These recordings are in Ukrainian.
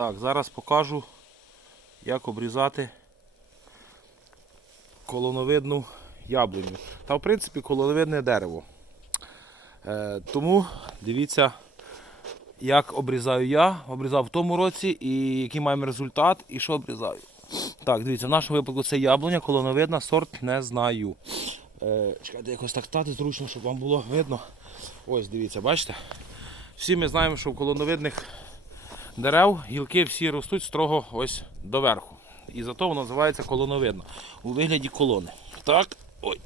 Так, зараз покажу, як обрізати колоновидну яблуню. Та, в принципі, колоновидне дерево. Е, тому дивіться, як обрізаю я, обрізав в тому році і який маємо результат, і що обрізаю. Так, дивіться, в нашому випадку це яблуня, колоновидна, сорт не знаю. Е, чекайте, якось так стати зручно, щоб вам було видно. Ось, дивіться, бачите? Всі ми знаємо, що в колоновидних дерев гілки всі ростуть строго ось доверху. І зато воно називається колоновидно. У вигляді колони. Так, ой.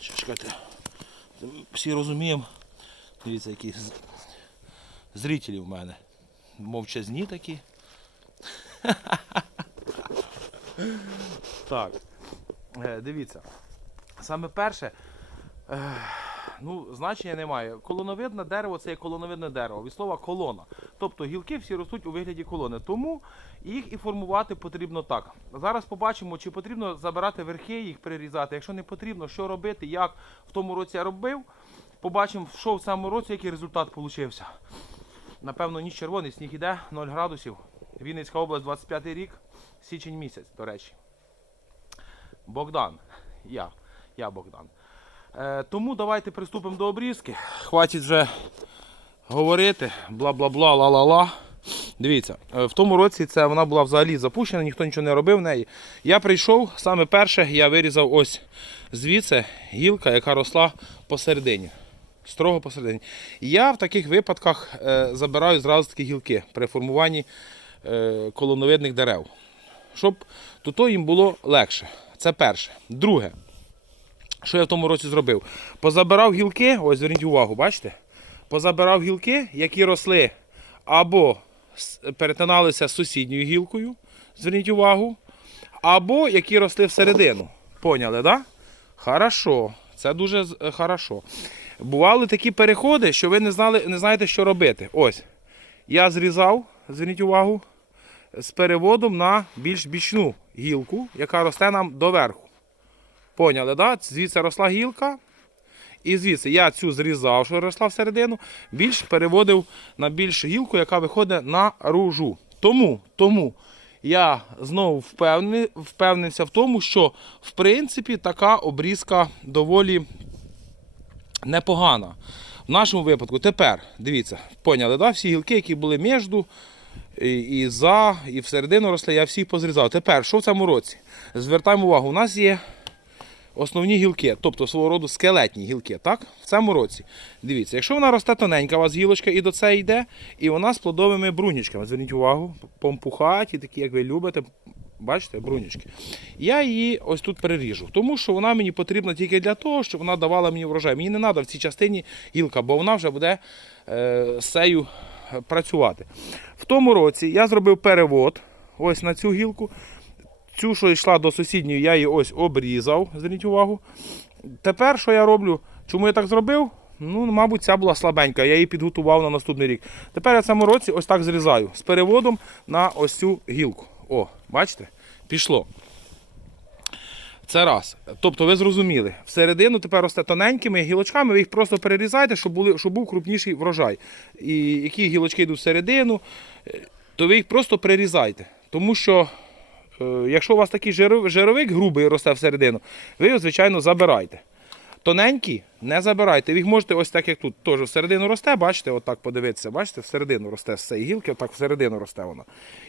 Ще чекайте. Всі розуміємо. Дивіться, які зрителі в мене. Мовчазні такі. Так. Е, Дивіться. Саме перше, е, ну, значення немає. Колоновидне дерево це є колоновидне дерево. Від слова колона. Тобто гілки всі ростуть у вигляді колони. Тому їх і формувати потрібно так. Зараз побачимо, чи потрібно забирати верхи, їх прирізати. Якщо не потрібно, що робити, як в тому році я робив. Побачимо, що в цьому році, який результат вийшов. Напевно, ніч червоний, сніг іде, 0 градусів. Вінницька область, 25 рік, січень місяць, до речі. Богдан. Я. Я Богдан. Е, тому давайте приступимо до обрізки. Хватить вже говорити. Бла-бла-бла, ла-ла-ла. Дивіться, е, в тому році це вона була взагалі запущена, ніхто нічого не робив в неї. Я прийшов, саме перше, я вирізав ось звідси гілка, яка росла посередині. Строго посередині. Я в таких випадках е, забираю зразу такі гілки при формуванні е, колоновидних дерев. Щоб то їм було легше. Це перше. Друге, що я в тому році зробив? Позабирав гілки, ось зверніть увагу, бачите? Позабирав гілки, які росли або перетиналися з сусідньою гілкою, зверніть увагу, або які росли всередину. Поняли. Да? Хорошо. Це дуже е, хорошо. Бували такі переходи, що ви не знали, не знаєте, що робити. Ось. Я зрізав, зверніть увагу, з переводом на більш бічну гілку, яка росте нам доверху. Поняли, да? Звідси росла гілка. І звідси я цю зрізав, що росла всередину, більш переводив на більш гілку, яка виходить на ружу. Тому, тому я знову впевнений, впевнився в тому, що в принципі така обрізка доволі непогана. В нашому випадку тепер, дивіться, поняли, да? всі гілки, які були між, і, і за, і всередину росли, я всіх позрізав. Тепер, що в цьому році? Звертаємо увагу, у нас є основні гілки, тобто свого роду скелетні гілки. Так? В цьому році. Дивіться, якщо вона росте тоненька, у вас гілочка і до це йде, і вона з плодовими брунічками. Зверніть увагу, помпухаті, такі, як ви любите. Бачите, брунічки. Я її ось тут переріжу, тому що вона мені потрібна тільки для того, щоб вона давала мені врожай. Мені не треба в цій частині гілка, бо вона вже буде е, з цею е, працювати. В тому році я зробив перевод ось на цю гілку. Цю, що йшла до сусідньої, я її ось обрізав. Зверніть увагу. Тепер що я роблю? Чому я так зробив? Ну, мабуть, ця була слабенька, я її підготував на наступний рік. Тепер я в цьому році ось так зрізаю з переводом на ось цю гілку. О, бачите? Пішло. Це раз. Тобто ви зрозуміли, всередину тепер росте тоненькими гілочками, ви їх просто перерізаєте, щоб, були, щоб був крупніший врожай. І які гілочки йдуть всередину, то ви їх просто перерізайте. Тому що, якщо у вас такий жировик грубий росте всередину, ви його, звичайно, забирайте. Тоненькі не забирайте. Ви їх можете ось так, як тут, теж всередину росте, бачите, отак подивитися, бачите, всередину росте з цієї гілки, отак всередину росте вона.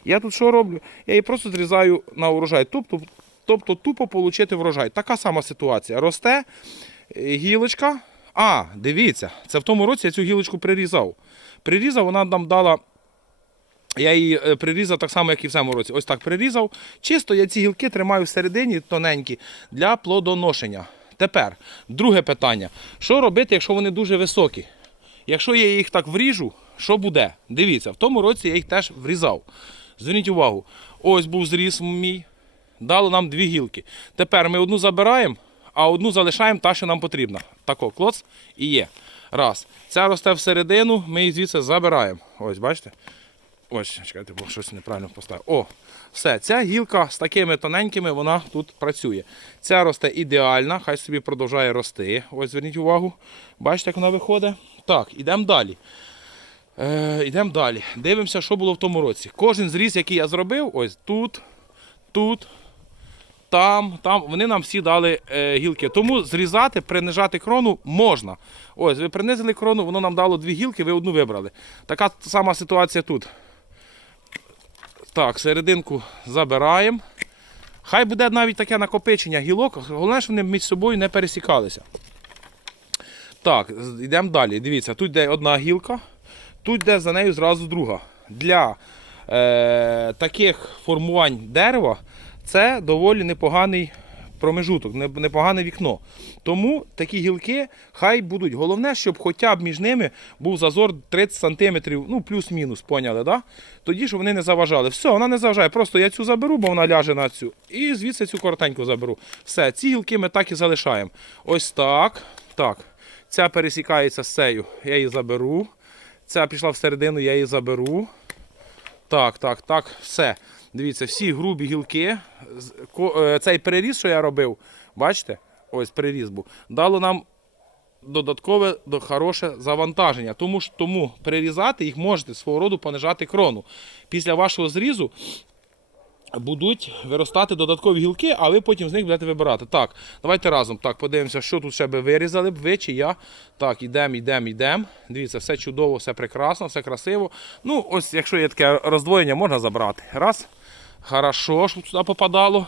Я тут що роблю? Я її просто зрізаю на урожай. Тобто, тобто тупо отримати врожай. Така сама ситуація. Росте е, гілочка. А, дивіться, це в тому році я цю гілочку прирізав. Прирізав, вона нам дала. Я її е, прирізав так само, як і в цьому році. Ось так прирізав. Чисто я ці гілки тримаю всередині тоненькі для плодоношення. Тепер, друге питання. Що робити, якщо вони дуже високі? Якщо я їх так вріжу, що буде? Дивіться, в тому році я їх теж врізав. Зверніть увагу, ось був зріз мій, дали нам дві гілки. Тепер ми одну забираємо, а одну залишаємо та, що нам потрібна. Тако, клоц і є. Раз. Ця росте всередину, ми її звідси забираємо. Ось, бачите? Ось, чекайте, бо щось неправильно поставив. О, все, ця гілка з такими тоненькими, вона тут працює. Ця росте ідеальна, хай собі продовжує рости. Ось зверніть увагу. Бачите, як вона виходить. Так, ідемо далі. Е, йдемо далі. Дивимося, що було в тому році. Кожен зріз, який я зробив, ось тут, тут, там, там, вони нам всі дали е, гілки. Тому зрізати, принижати крону можна. Ось, ви принизили крону, воно нам дало дві гілки, ви одну вибрали. Така сама ситуація тут. Так, серединку забираємо. Хай буде навіть таке накопичення гілок, головне, щоб вони між собою не пересікалися. Так, йдемо далі. Дивіться, тут йде одна гілка, тут йде за нею зразу друга. Для е, таких формувань дерева це доволі непоганий промежуток, непогане вікно. Тому такі гілки хай будуть. Головне, щоб хоча б між ними був зазор 30 см, ну плюс-мінус, поняли, да? Тоді, щоб вони не заважали. Все, вона не заважає. Просто я цю заберу, бо вона ляже на цю. І звідси цю коротеньку заберу. Все, ці гілки ми так і залишаємо. Ось так. Так. Ця пересікається з цією, я її заберу. Ця пішла всередину, я її заберу. Так, так, так, все. Дивіться, всі грубі гілки. Е, Цей переріз, що я робив, бачите? Ось переріз був. Дало нам додаткове хороше завантаження. Тому, ж- тому перерізати їх можете свого роду понижати крону. Після вашого зрізу будуть виростати додаткові гілки, а ви потім з них будете вибирати. Так, давайте разом так подивимося, що тут ще би вирізали б ви чи я. Так, йдемо, йдемо, йдемо. Дивіться, все чудово, все прекрасно, все красиво. Ну, ось, якщо є таке роздвоєння, можна забрати. Раз. Хорошо, щоб сюди попадало.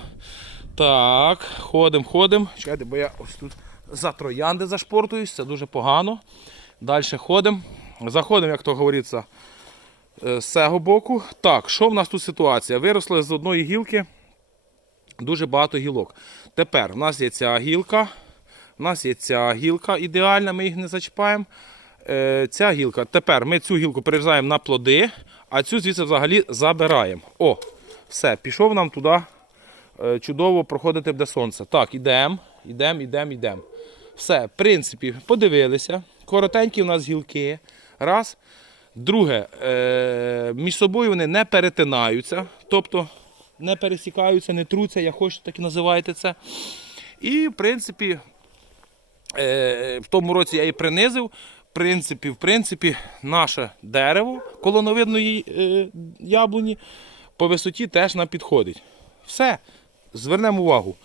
Так, ходимо, ходимо. Чекайте, бо я ось тут за троянди зашпортуюсь, це дуже погано. Далі ходимо. Заходимо, як то говориться, е, з цього боку. Так, що в нас тут ситуація? Виросли з одної гілки дуже багато гілок. Тепер в нас є ця гілка, в нас є ця гілка ідеальна, ми їх не зачіпаємо. Е, ця гілка. Тепер ми цю гілку перерізаємо на плоди, а цю звідси взагалі забираємо. О, все, пішов нам туди е, чудово проходити буде сонце. Так, ідемо, ідемо, ідемо, ідемо. Все, в принципі, подивилися. Коротенькі у нас гілки. Раз. Друге, е, між собою вони не перетинаються, тобто не пересікаються, не труться, як хочете, так і називаєте це. І, в принципі, е, в тому році я її принизив. В принципі, в принципі, наше дерево колоновидної яблуні по висоті теж нам підходить. Все, звернемо увагу.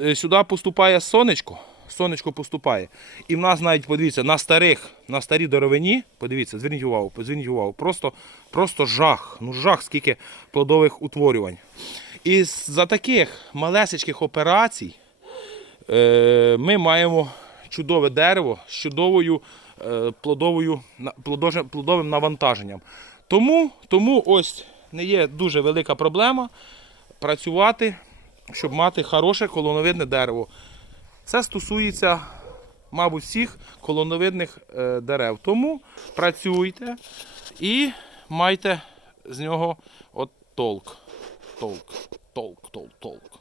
Е, Сюди поступає сонечко. Сонечко поступає. І в нас навіть, подивіться, на старих, на старій деревині, подивіться, зверніть увагу, зверніть увагу, просто, просто жах. Ну жах, скільки плодових утворювань. І за таких малесечких операцій е, ми маємо чудове дерево з чудовою е, плодовою, плодовим навантаженням. Тому, тому ось не є дуже велика проблема працювати, щоб мати хороше колоновидне дерево. Це стосується, мабуть, всіх колоновидних е, дерев. Тому працюйте і майте з нього от толк. Толк, толк, толк, толк.